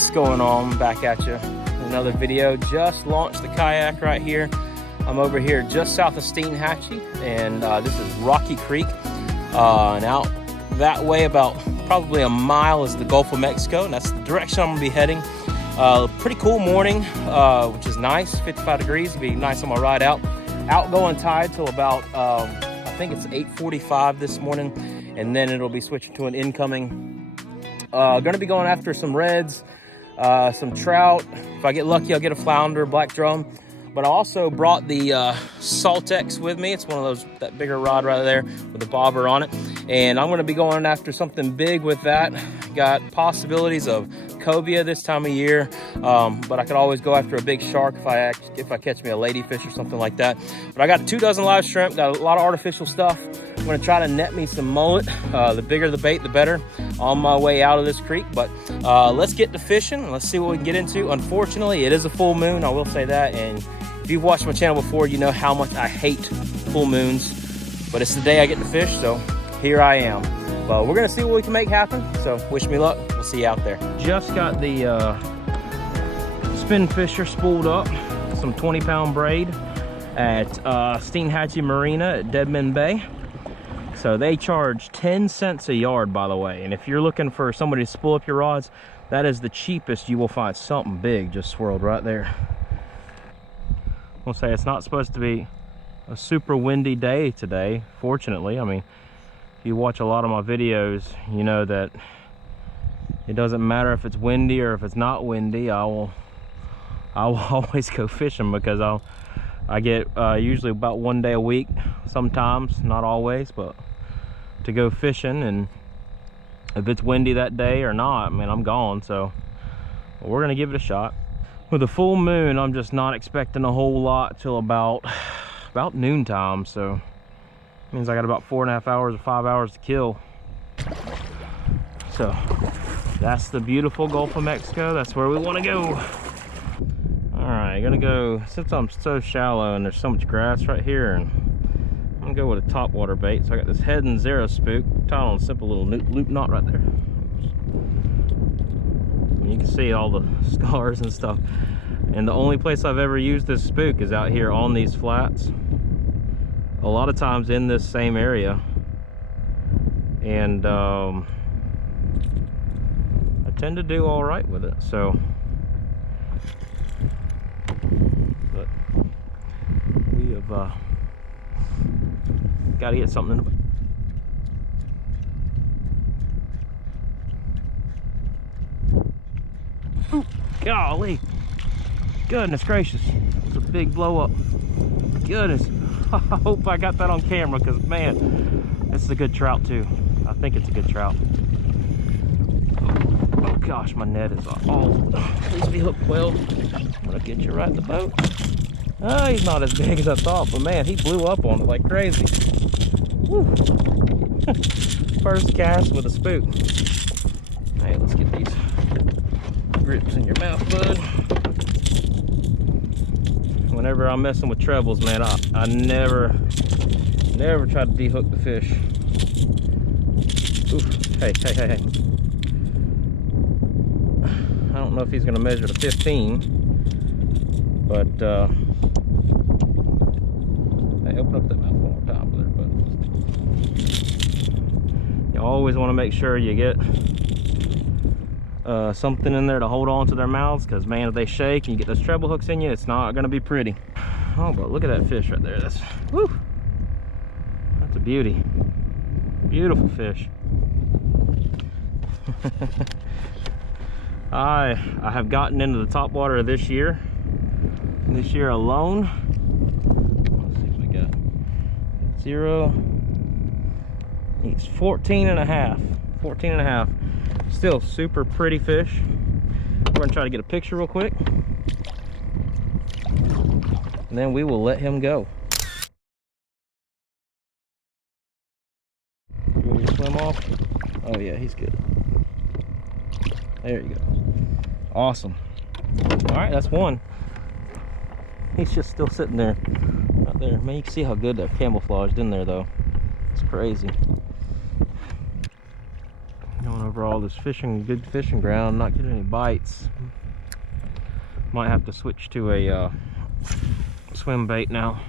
What's going on? Back at you. Another video. Just launched the kayak right here. I'm over here just south of Steinhatchee, and this is Rocky Creek. And out that way about probably a mile is the Gulf of Mexico, and that's the direction I'm gonna be heading. Pretty cool morning, which is nice. 55 degrees. It'll be nice on my ride out. Outgoing tide till about I think it's 8:45 this morning, and then it'll be switching to an incoming. Gonna be going after some reds, some trout. If I get lucky, I'll get a flounder, black drum. But I also brought the Saltex with me. It's one of those, that bigger rod right there with a bobber on it. And I'm gonna be going after something big with that. Got possibilities of cobia this time of year, but I could always go after a big shark if I catch me a ladyfish or something like that. But I got 24 live shrimp, got a lot of artificial stuff. I'm gonna try to net me some mullet. The bigger the bait, the better, on my way out of this creek. But let's get to fishing. Let's see what we can get into. Unfortunately, it is a full moon, I will say that. And if you've watched my channel before, you know how much I hate full moons. But it's the day I get to fish, so here I am. But we're gonna see what we can make happen. So wish me luck. We'll see you out there. Just got the Spinfisher spooled up, some 20-pound braid at Steinhatchee Marina at Deadman Bay. So they charge 10 cents a yard, by the way. And if you're looking for somebody to spool up your rods, that is the cheapest you will find. Something big just swirled right there. I'll say it's not supposed to be a super windy day today, fortunately. I mean, if you watch a lot of my videos, you know that it doesn't matter if it's windy or if it's not windy. I will always go fishing, because I get usually about one day a week, sometimes, not always, but to go fishing. And if it's windy that day or not, man, I'm gone. So we're gonna give it a shot. With a full moon, I'm just not expecting a whole lot till about noontime. So it means I got about 4.5 hours or 5 hours to kill. So that's the beautiful Gulf of Mexico. That's where we want to go. All right, gonna go, since I'm so shallow and there's so much grass right here, and I'm gonna go with a top water bait. So I got this Heddon Zero Spook tied on a simple little loop knot right there. And you can see all the scars and stuff. And the only place I've ever used this spook is out here on these flats. A lot of times in this same area. And I tend to do all right with it. So, but we have got to get something in the... Ooh, golly, goodness gracious, that was a big blow up. Goodness, I hope I got that on camera, because man, this is a good trout too. I think it's a good trout. Oh gosh, my net is all, please be hooked well. I'm gonna get you right in the boat. Oh, he's not as big as I thought, but man, he blew up on it like crazy. Woo. First cast with a spook. Hey, let's get these grips in your mouth, bud. Whenever I'm messing with trebles, man, I never try to de-hook the fish. Oof. Hey. I don't know if he's gonna measure to 15, but hey, open up that mouth one more time there, bud. You always want to make sure you get something in there to hold on to their mouths, because man, if they shake and you get those treble hooks in you, it's not going to be pretty. Oh, but look at that fish right there. That's a beauty. Beautiful fish. I have gotten into the top water this year alone. Let's see what we got. 0, he's 14 and a half. Still super pretty fish. We're gonna try to get a picture real quick, and then we will let him go. Will he swim off? Oh yeah, he's good. There you go. Awesome. All right, that's one. He's just still sitting there, right there. Man, you can see how good they're camouflaged in there, though. It's crazy. Going over all this good fishing ground, not getting any bites. Might have to switch to a swim bait now.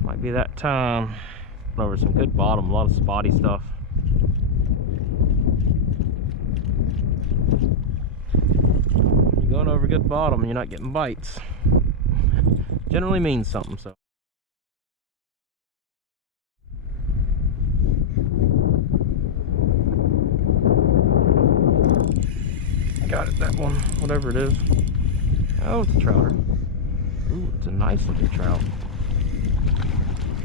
Might be that time. Over some good bottom, a lot of spotty stuff. You're going over good bottom and you're not getting bites. Generally means something. So got it, that one, whatever it is. Oh, it's a trouter. Ooh, it's a nice looking trout.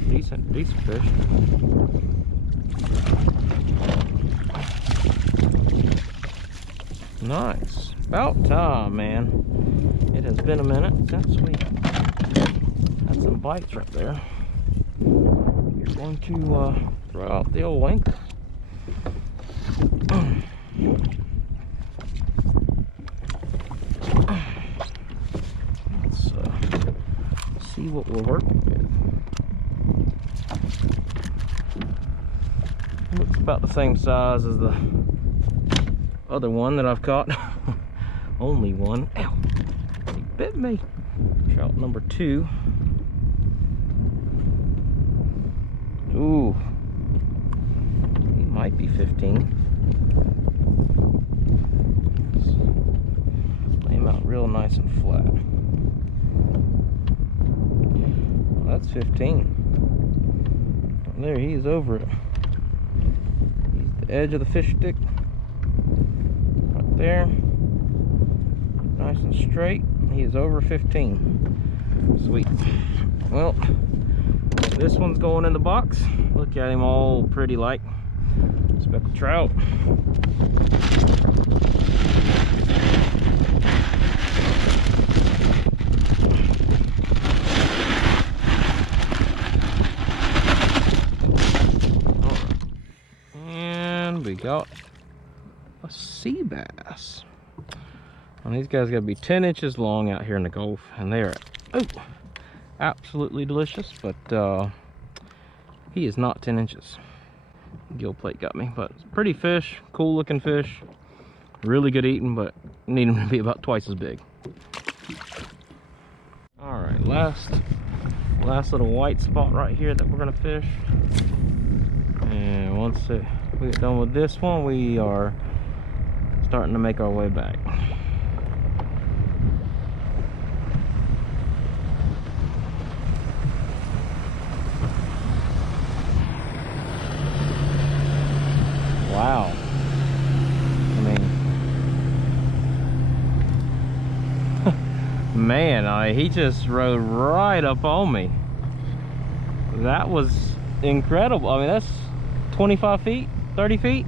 Decent fish. Nice. About time, man. It has been a minute since we had some bites right there. You're going to throw out the old anchor. Let's see what we're working with. Looks about the same size as the other one that I've caught. Only one. Ow! He bit me. Trout number 2. Ooh. He might be 15. Lay him out real nice and flat. Well, that's 15. There, he's over it. He's the edge of the fish stick. Right there. Nice and straight. He is over 15. Sweet. Well, this one's going in the box. Look at him all pretty like. Speckled trout. We got a sea bass, and these guys got to be 10 inches long out here in the Gulf, and they are absolutely delicious. But he is not 10 inches. Gill plate got me, but pretty fish, cool looking fish, really good eating, but need him to be about twice as big. All right, last little white spot right here that we're gonna fish, and once we get done with this one, we are starting to make our way back. Wow. I mean, man, he just rode right up on me. That was incredible. I mean, that's 25 feet. 30 feet.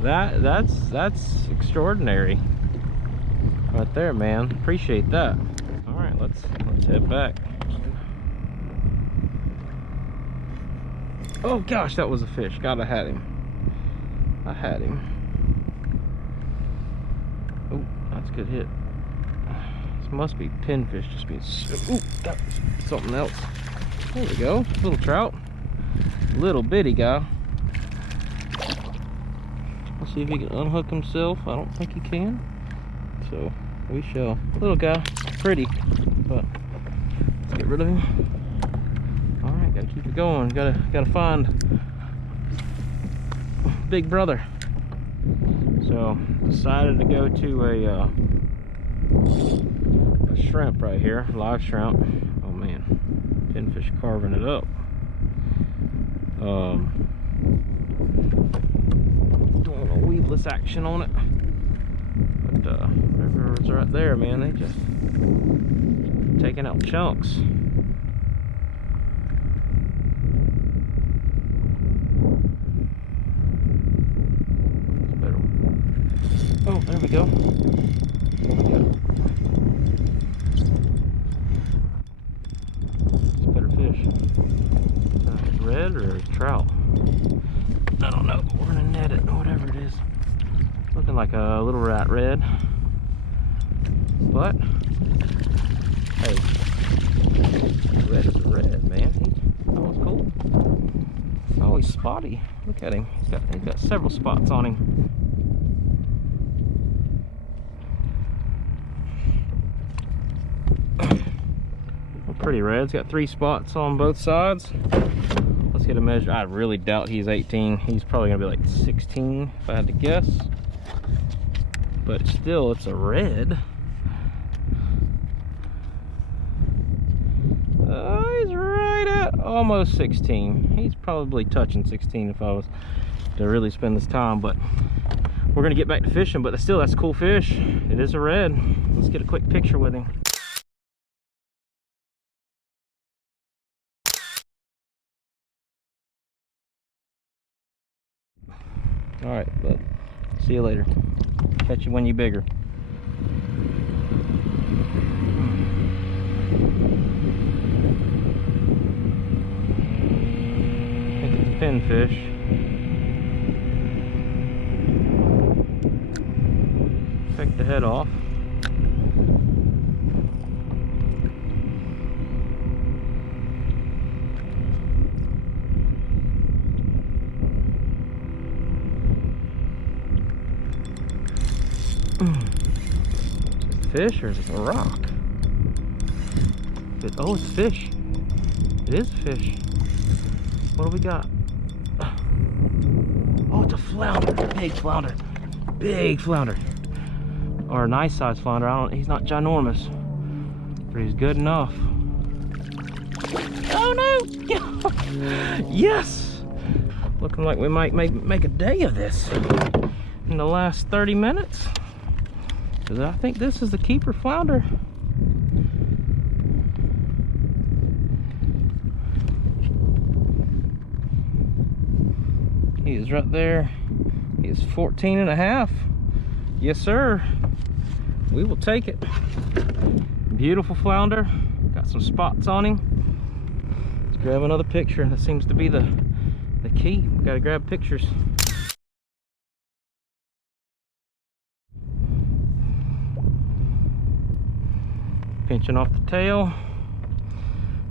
that's extraordinary right there, man. Appreciate that. All right, let's head back. Oh gosh, that was a fish. God, I had him. Oh, that's a good hit. This must be pinfish just being ooh, that was something else. There we go, little trout, little bitty guy. Let's see if he can unhook himself. I don't think he can, so we shall. Little guy, pretty, but let's get rid of him. All right, gotta keep it going. Gotta find big brother. So decided to go to a shrimp right here, live shrimp. Oh man. Pinfish carving it up. Doing a weedless action on it, but rivers right there, man. They just taking out chunks. Oh, there we go. Red or trout? I don't know, but we're gonna net it, whatever it is. Looking like a little rat red, but hey, red is a red, man. That was cool. he's spotty. Look at him. He's got several spots on him. Pretty red. It's got 3 spots on both sides. Let's get a measure. I really doubt he's 18. He's probably gonna be like 16 if I had to guess. But still, it's a red. He's right at almost 16. He's probably touching 16 if I was to really spend this time. But we're gonna get back to fishing. But still, that's a cool fish. It is a red. Let's get a quick picture with him. All right, bud. See you later. Catch you when you're bigger. I think it's a pinfish. Take the head off. Fish or is it a rock? Oh, it's fish. It is fish. What do we got? Oh, it's a flounder. Big flounder. Big flounder. Or a nice size flounder. He's not ginormous, but he's good enough. Oh no! Yes! Looking like we might make a day of this in the last 30 minutes. I think this is the keeper flounder. He is right there. He is 14 and a half. Yes, sir. We will take it. Beautiful flounder. Got some spots on him. Let's grab another picture. That seems to be the key. We gotta grab pictures. Pinching off the tail,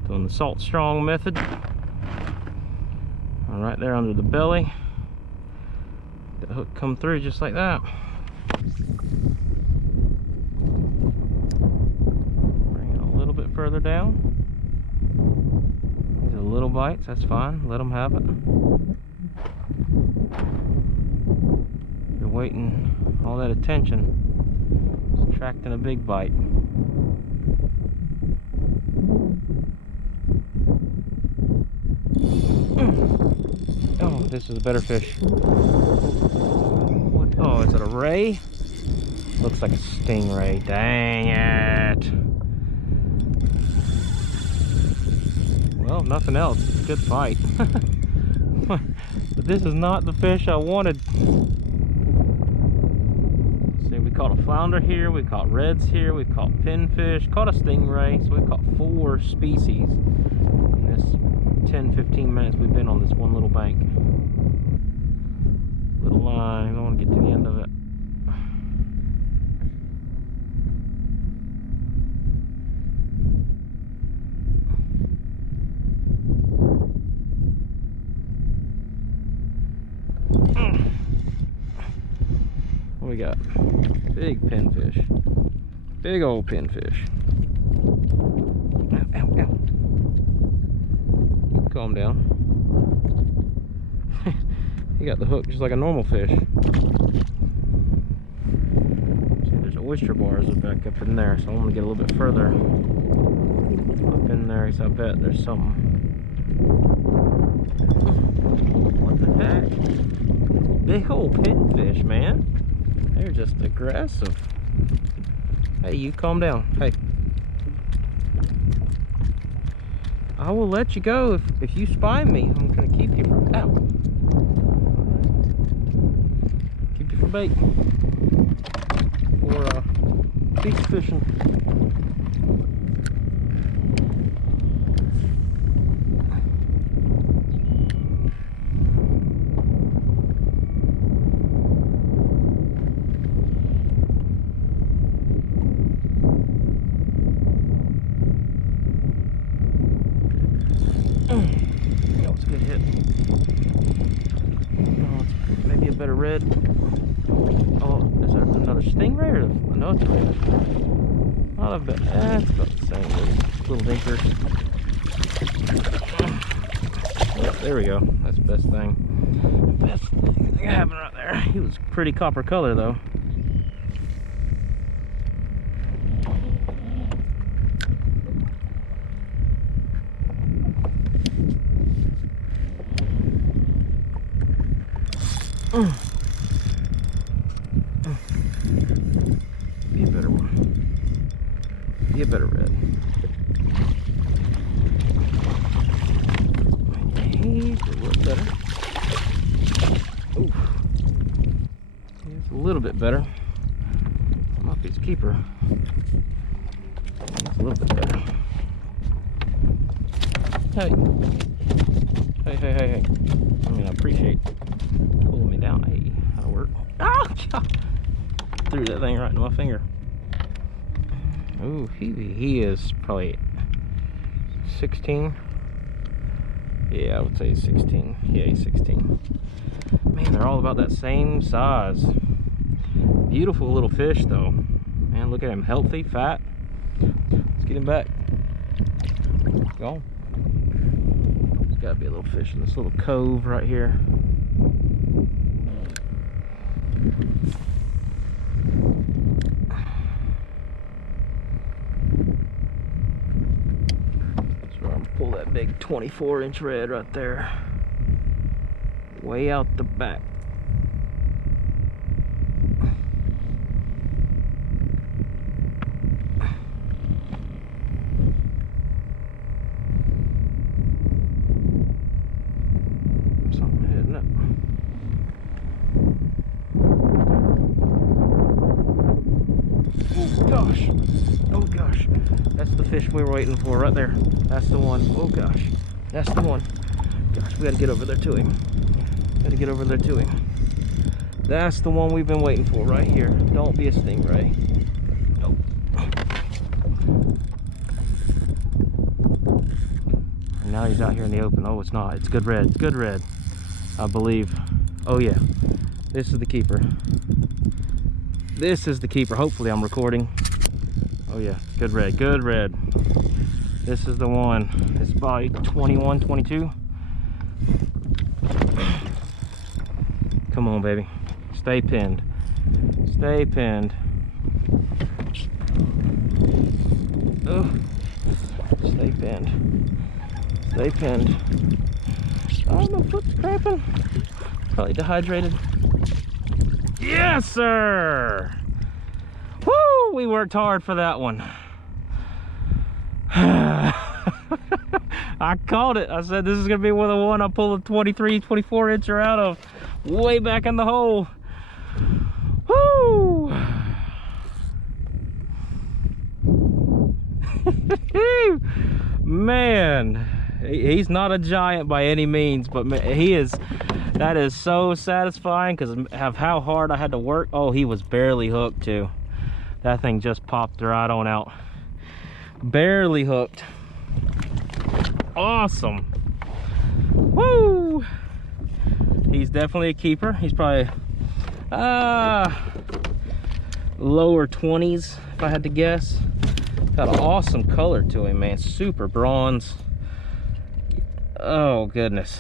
doing the salt strong method. And right there under the belly, the hook come through just like that. Bring it a little bit further down. These are little bites, that's fine, let them have it. You're waiting, all that attention, it's attracting a big bite. Oh, this is a better fish. What? Oh, is it a ray? Looks like a stingray. Dang it. Well, nothing else. It's a good fight. But this is not the fish I wanted. See, we caught a flounder here, we caught reds here, we caught pinfish, caught a stingray, so we caught 4 species in this 10-15 minutes we've been on this one little bank. Little line, I don't want to get to the end of it. What we got? Big pinfish. Big old pinfish. Ow, ow, ow. Calm down. He got the hook just like a normal fish. See, there's oyster bars back up in there, so I want to get a little bit further up in there because I bet there's something. What the heck? Big old pinfish, man. They're just aggressive. Hey, you calm down. Hey. I will let you go if you spy me. I'm gonna keep you from out. Keep you for bait. For beach fishing. That was a good hit. Oh, is there another stingray or no? It's a redfish. Not a bit. It's about the same. Little dinkers. Yep, there we go. That's the best thing. Best thing happened right there. He was pretty copper color though. Be a better one. Be a better red. He's a little better. Ooh. He's a little bit better. Not his keeper. He's a little bit better. Hey. Hey. I mean, I appreciate pulling me down. Hey, that'll work. Oh, God. Threw that thing right into my finger. Ooh, he is probably 16. Yeah, I would say 16. Yeah, he's 16. Man, they're all about that same size. Beautiful little fish, though. Man, look at him. Healthy, fat. Let's get him back. Go on. There's got to be a little fish in this little cove right here. Pull that big 24-inch red right there, way out the back. Something hitting it. Oh gosh, oh gosh. That's the fish we were waiting for right there. That's the one. Oh gosh, that's the one. Gosh, we gotta get over there to him. Gotta get over there to him. That's the one we've been waiting for right here. Don't be a stingray. Nope. And now he's out here in the open. Oh, it's not. It's good red. Good red, I believe. Oh yeah, this is the keeper. This is the keeper. Hopefully I'm recording. Oh yeah, good red, good red. This is the one. It's probably 21, 22. Come on, baby. Stay pinned. Stay pinned. Oh, stay pinned. Stay pinned. Oh, my foot's cramping. Probably dehydrated. Yes, sir. Woo! We worked hard for that one. I called it. I said this is gonna be one of the one I pulled a 23, 24 incher out of way back in the hole. Woo! Man, he's not a giant by any means, but man, he is. That is so satisfying because of how hard I had to work. Oh, he was barely hooked too. That thing just popped right on out. Barely hooked. Awesome. Woo! He's definitely a keeper. He's probably lower 20s if I had to guess. Got an awesome color to him, man. Super bronze. Oh goodness.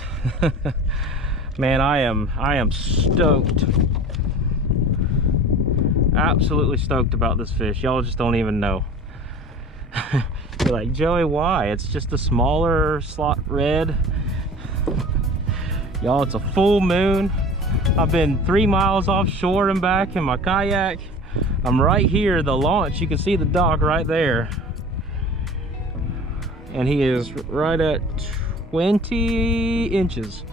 Man, I am stoked. Absolutely stoked about this fish. Y'all just don't even know. You're like, Joey, why? It's just a smaller slot red. Y'all, it's a full moon. I've been 3 miles offshore and back in my kayak. I'm right here, the launch. You can see the dock right there. And he is right at 20 inches.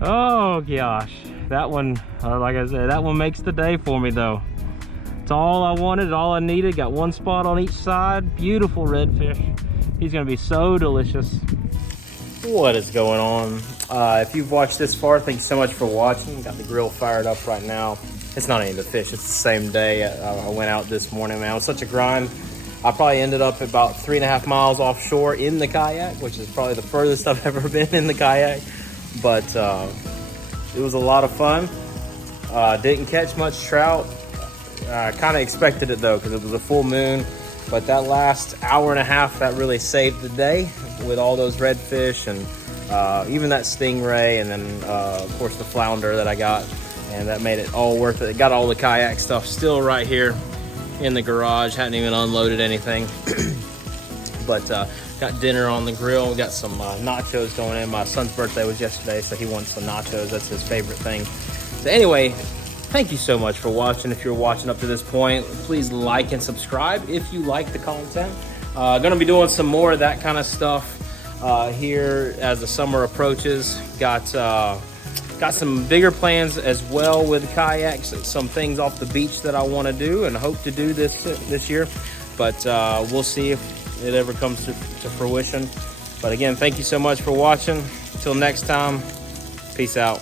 Oh gosh, that one, like I said, that one makes the day for me though. It's all I wanted, all I needed. Got one spot on each side. Beautiful redfish. He's gonna be so delicious. What is going on? If you've watched this far, thank you so much for watching. Got the grill fired up right now. It's not any of the fish, it's the same day. I went out this morning, man. It was such a grind. I probably ended up about 3.5 miles offshore in the kayak, which is probably the furthest I've ever been in the kayak. but it was a lot of fun. Didn't catch much trout. I kind of expected it though, because it was a full moon, but that last hour and a half, that really saved the day with all those redfish and even that stingray, and then of course the flounder that I got, and that made it all worth it. Got all the kayak stuff still right here in the garage, hadn't even unloaded anything. But got dinner on the grill. We got some nachos going in. My son's birthday was yesterday, so he wants some nachos. That's his favorite thing. So anyway, thank you so much for watching. If you're watching up to this point, please like and subscribe if you like the content. Gonna be doing some more of that kind of stuff here as the summer approaches. Got some bigger plans as well with kayaks, some things off the beach that I want to do and hope to do this year, but we'll see if it ever comes to fruition. But again, thank you so much for watching. Until next time, peace out.